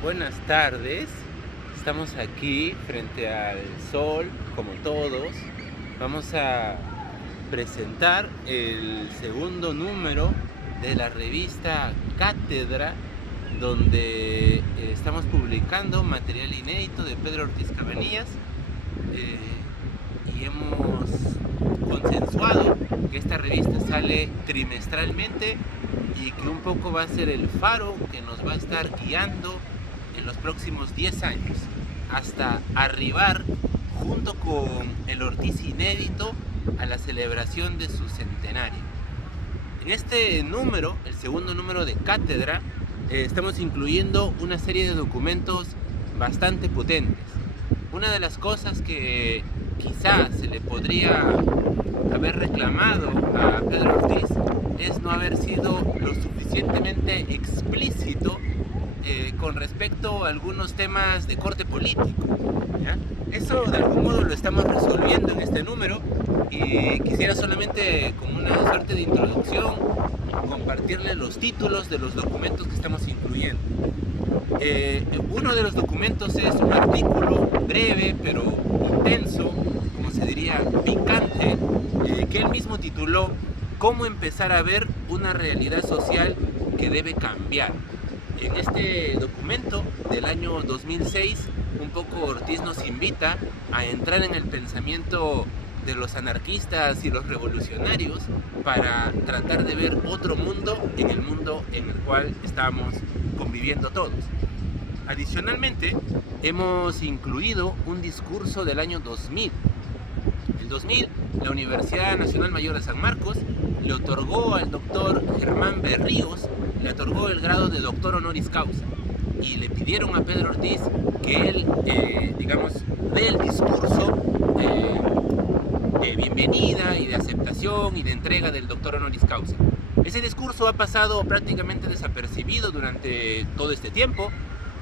Buenas tardes, estamos aquí frente al sol, como todos. Vamos a presentar el segundo número de la revista Cátedra, donde estamos publicando material inédito de Pedro Ortiz Cabanillas y hemos consensuado que esta revista sale trimestralmente y que un poco va a ser el faro que nos va a estar guiando en los próximos 10 años hasta arribar junto con el Ortiz inédito a la celebración de su centenario. En este número, el segundo número de Cátedra, estamos incluyendo una serie de documentos bastante potentes. Una de las cosas que quizá se le podría haber reclamado a Pedro Ortiz es no haber sido lo suficientemente explícito con respecto a algunos temas de corte político, ¿ya? Eso de algún modo lo estamos resolviendo en este número y quisiera solamente, como una suerte de introducción, compartirles los títulos de los documentos que estamos incluyendo. Uno de los documentos es un artículo breve pero intenso, como se diría, picante, que él mismo tituló "Cómo empezar a ver una realidad social que debe cambiar". En este documento del año 2006, un poco Ortiz nos invita a entrar en el pensamiento de los anarquistas y los revolucionarios para tratar de ver otro mundo en el cual estamos conviviendo todos. Adicionalmente, hemos incluido un discurso del año 2000. El 2000, la Universidad Nacional Mayor de San Marcos le otorgó al doctor Germán Berríos, le otorgó el grado de doctor honoris causa y le pidieron a Pedro Ortiz que él, dé el discurso de bienvenida y de aceptación y de entrega del doctor honoris causa. Ese discurso ha pasado prácticamente desapercibido durante todo este tiempo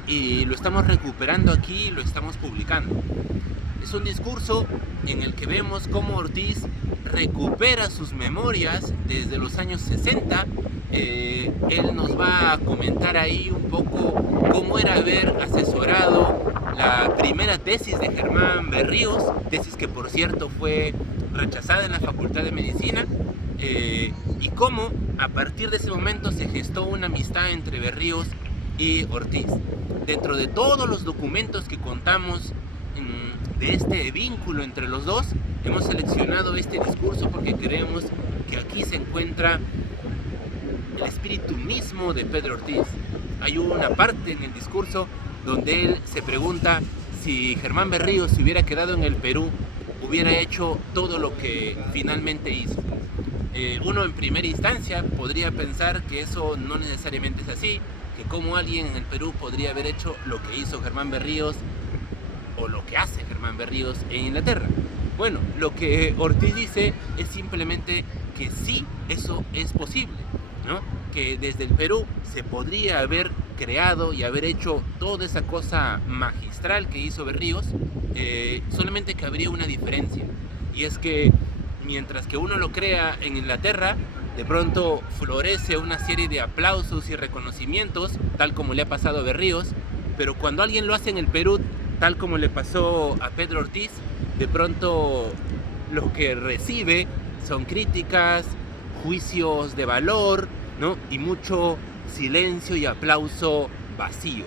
y lo estamos recuperando aquí y lo estamos publicando. Es un discurso en el que vemos cómo Ortiz recupera sus memorias desde los años 60. Él nos va a comentar ahí un poco cómo era haber asesorado la primera tesis de Germán Berríos, tesis que por cierto fue rechazada en la Facultad de Medicina, y cómo a partir de ese momento se gestó una amistad entre Berríos y Ortiz. Dentro de todos los documentos que contamos de este vínculo entre los dos, hemos seleccionado este discurso porque creemos que aquí se encuentra el espíritu mismo de Pedro Ortiz. Hay una parte en el discurso donde él se pregunta si Germán Berríos se hubiera quedado en el Perú, hubiera hecho todo lo que finalmente hizo. Uno en primera instancia podría pensar que eso no necesariamente es así, que como alguien en el Perú podría haber hecho lo que hizo Germán Berríos o lo que hace Germán Berríos en Inglaterra. Bueno, lo que Ortiz dice es simplemente que sí, eso es posible, ¿no? Que desde el Perú se podría haber creado y haber hecho toda esa cosa magistral que hizo Berríos, solamente que habría una diferencia, y es que mientras que uno lo crea en Inglaterra, de pronto florece una serie de aplausos y reconocimientos, tal como le ha pasado a Berríos, pero cuando alguien lo hace en el Perú, tal como le pasó a Pedro Ortiz, de pronto lo que recibe son críticas, juicios de valor, ¿no? Y mucho silencio y aplauso vacío.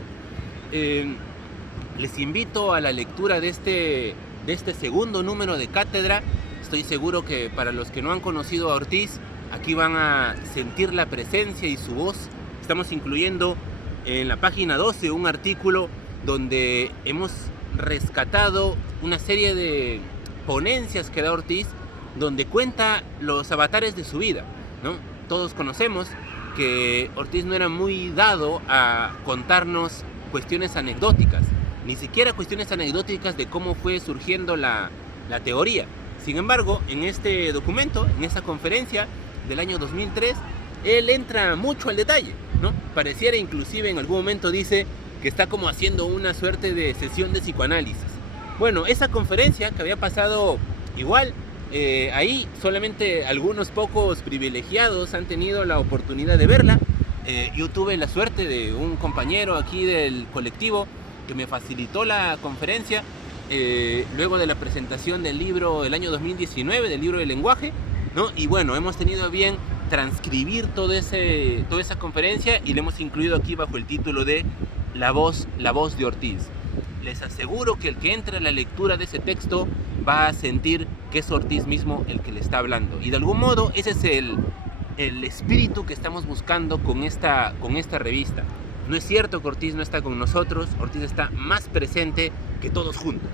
Les invito a la lectura de este segundo número de Cátedra. Estoy seguro que para los que no han conocido a Ortiz, aquí van a sentir la presencia y su voz. Estamos incluyendo en la página 12 un artículo donde hemos rescatado una serie de ponencias que da Ortiz, donde cuenta los avatares de su vida, ¿no? Todos conocemos que Ortiz no era muy dado a contarnos cuestiones anecdóticas, ni siquiera cuestiones anecdóticas de cómo fue surgiendo la teoría. Sin embargo, en este documento, en esta conferencia del año 2003, él entra mucho al detalle, ¿no? Pareciera inclusive en algún momento dice que está como haciendo una suerte de sesión de psicoanálisis. Bueno, esa conferencia que había pasado igual, ahí solamente algunos pocos privilegiados han tenido la oportunidad de verla. Yo tuve la suerte de un compañero aquí del colectivo que me facilitó la conferencia luego de la presentación del libro del año 2019, del libro del lenguaje, ¿no? Y bueno, hemos tenido a bien transcribir toda esa conferencia y le hemos incluido aquí bajo el título de La voz de Ortiz. Les aseguro que el que entre a la lectura de ese texto va a sentir que es Ortiz mismo el que le está hablando. Y de algún modo ese es el espíritu que estamos buscando con esta revista. No es cierto que Ortiz no está con nosotros, Ortiz está más presente que todos juntos,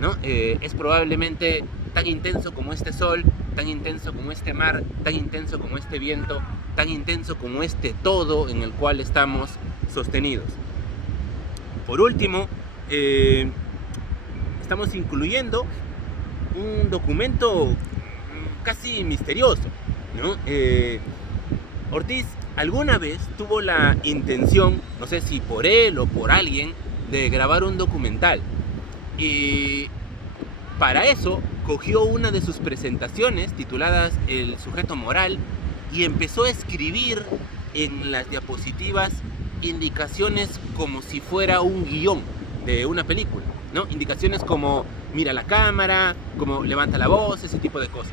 ¿no? Es probablemente tan intenso como este sol, tan intenso como este mar, tan intenso como este viento, tan intenso como este todo en el cual estamos sostenidos. Por último, estamos incluyendo un documento casi misterioso, ¿no? Ortiz alguna vez tuvo la intención, no sé si por él o por alguien, de grabar un documental. Y para eso cogió una de sus presentaciones tituladas El sujeto moral y empezó a escribir en las diapositivas indicaciones como si fuera un guión de una película, ¿no? Indicaciones como mira la cámara, como levanta la voz, ese tipo de cosas,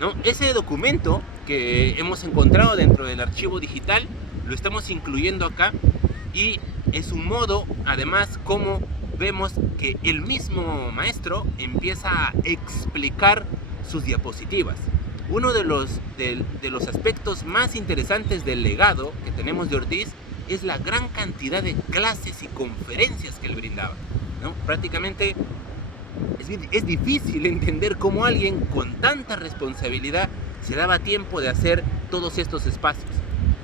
¿no? Ese documento que hemos encontrado dentro del archivo digital lo estamos incluyendo acá y es un modo, además, como vemos que el mismo maestro empieza a explicar sus diapositivas. Uno de los aspectos más interesantes del legado que tenemos de Ortiz es la gran cantidad de clases y conferencias que él brindaba, ¿no? Prácticamente es difícil entender cómo alguien con tanta responsabilidad se daba tiempo de hacer todos estos espacios.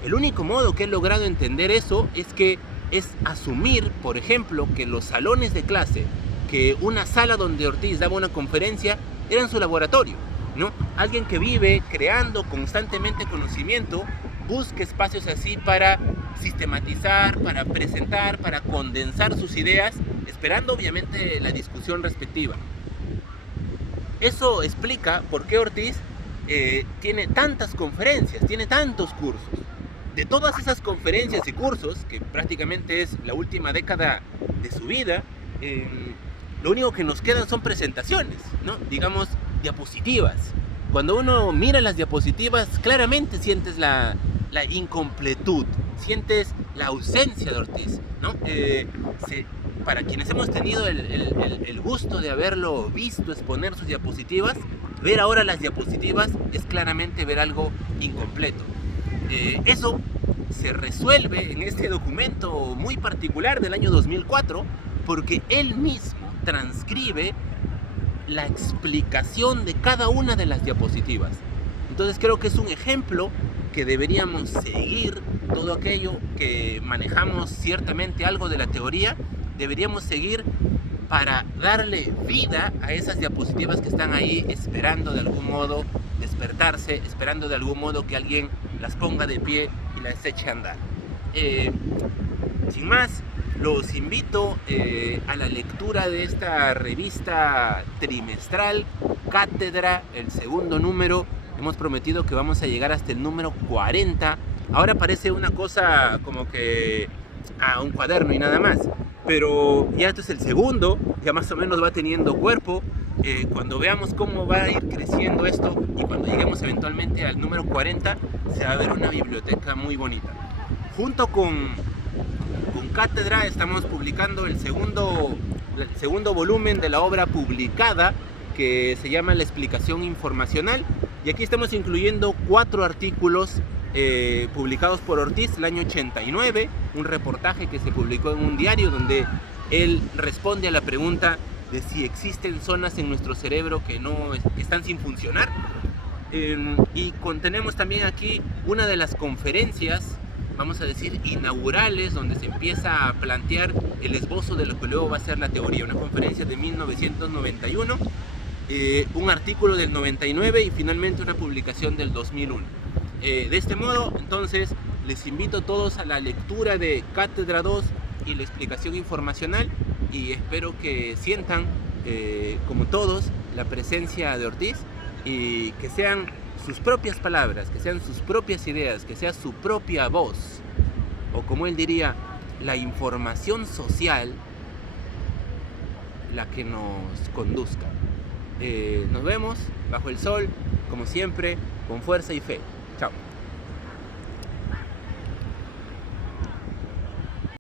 El único modo que he logrado entender eso es asumir, por ejemplo, que los salones de clase, que una sala donde Ortiz daba una conferencia, eran su laboratorio, ¿no? Alguien que vive creando constantemente conocimiento, busca espacios así para sistematizar, para presentar, para condensar sus ideas, esperando obviamente la discusión respectiva. Eso explica por qué Ortiz tiene tantas conferencias, tiene tantos cursos. De todas esas conferencias y cursos, que prácticamente es la última década de su vida, lo único que nos quedan son presentaciones, ¿no? Digamos, diapositivas. Cuando uno mira las diapositivas, claramente sientes la incompletud, sientes la ausencia de Ortiz, ¿no? Para quienes hemos tenido el gusto de haberlo visto exponer sus diapositivas, ver ahora las diapositivas es claramente ver algo incompleto. Eso se resuelve en este documento muy particular del año 2004 porque él mismo transcribe la explicación de cada una de las diapositivas. Entonces creo que es un ejemplo que deberíamos seguir. Todo aquello que manejamos ciertamente algo de la teoría, deberíamos seguir para darle vida a esas diapositivas que están ahí esperando de algún modo despertarse, esperando de algún modo que alguien las ponga de pie y las eche a andar. Sin más, los invito a la lectura de esta revista trimestral, Cátedra, el segundo número. Hemos prometido que vamos a llegar hasta el número 40. Ahora parece una cosa como que un cuaderno y nada más, pero ya esto es el segundo, ya más o menos va teniendo cuerpo. Cuando veamos cómo va a ir creciendo esto y cuando lleguemos eventualmente al número 40, se va a ver una biblioteca muy bonita. Junto con Cátedra estamos publicando el segundo volumen de la obra publicada, que se llama La explicación informacional, y aquí estamos incluyendo 4 artículos publicados por Ortiz el año 89, un reportaje que se publicó en un diario donde él responde a la pregunta de si existen zonas en nuestro cerebro que están sin funcionar. Y contenemos también aquí una de las conferencias, vamos a decir, inaugurales, donde se empieza a plantear el esbozo de lo que luego va a ser la teoría. Una conferencia de 1991, un artículo del 99 y finalmente una publicación del 2001. De este modo, entonces, les invito a todos a la lectura de Cátedra 2 y la explicación informacional, y espero que sientan, como todos, la presencia de Ortiz y que sean sus propias palabras, que sean sus propias ideas, que sea su propia voz o como él diría, la información social la que nos conduzca. Nos vemos bajo el sol, como siempre, con fuerza y fe. Chao.